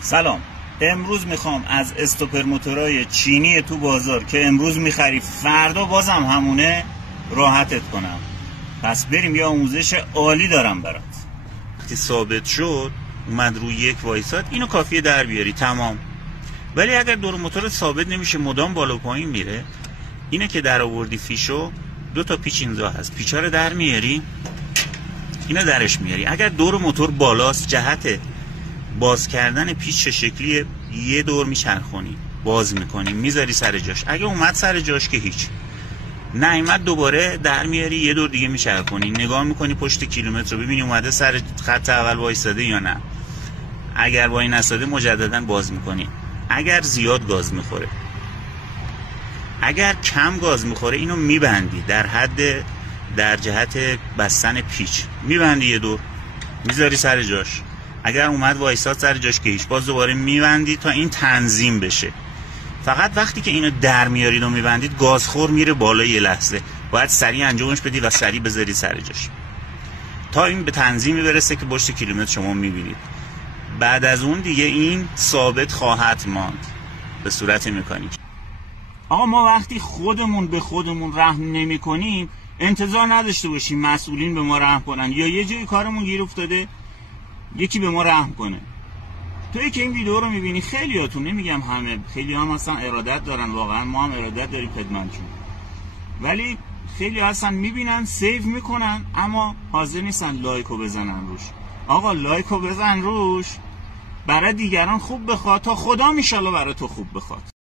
سلام. امروز میخوام از استوپر موتورای چینی تو بازار که امروز میخری فردا بازم همونه راحتت کنم. پس بریم، یه آموزش عالی دارم برات. وقتی ثابت شد اومد روی یک وایساد، اینو کافیه در بیاری، تمام. ولی اگر دور موتور ثابت نمیشه، مدام بالا پایین میره، اینه که در آوردی فیشو، 2 تا پیچ اینجا هست، پیچا رو در میاری، اینو درش میاری. اگر دور موتور بالاست، جهت باز کردن پیچ شکلیه، یه دور میچرخونی، باز میکنی، میذاری سر جاش. اگه اومد سر جاش که هیچ، نیامد دوباره در میاری، یه دور دیگه میچرخونی، نگاه میکنی پشت کیلومتر رو ببینی اومده سر خط اول وایساده یا نه. اگر وای نساده مجددا باز میکنی. اگر زیاد گاز میخوره، اگر کم گاز میخوره، اینو میبندی در حد، در جهت بستن پیچ میبندی، یه دور میذاری سر جاش. اگر اومد وایساد سر جاش که هیچ، باز دوباره میبندی تا این تنظیم بشه. فقط وقتی که اینو در میارید و میبندید، گازخور میره بالا، یه لحظه باید سریع انجامش بدی و سریع بذاری سر جاش تا این به تنظیمی برسه که پشت کیلومتر شما میبینید. بعد از اون دیگه این ثابت خواهد ماند به صورت مکانیک. آقا ما وقتی خودمون به خودمون رحم نمی کنیم، انتظار نداشته باشیم مسئولین به ما رحم کنن، یا یه جای کارمون گیر افتاده یکی به ما رحم کنه. توی که این ویدیو رو میبینی، خیلیاتون، نمیگم همه، خیلی هم اصلا ارادت دارن، واقعا ما هم ارادت داریم خدمتشون، ولی خیلی هستن میبینن سیو میکنن اما حاضر نیستن لایکو بزنن روش. آقا لایکو بزن روش، برای دیگران خوب بخواد تا خدا میشالله برای تو خوب بخواد.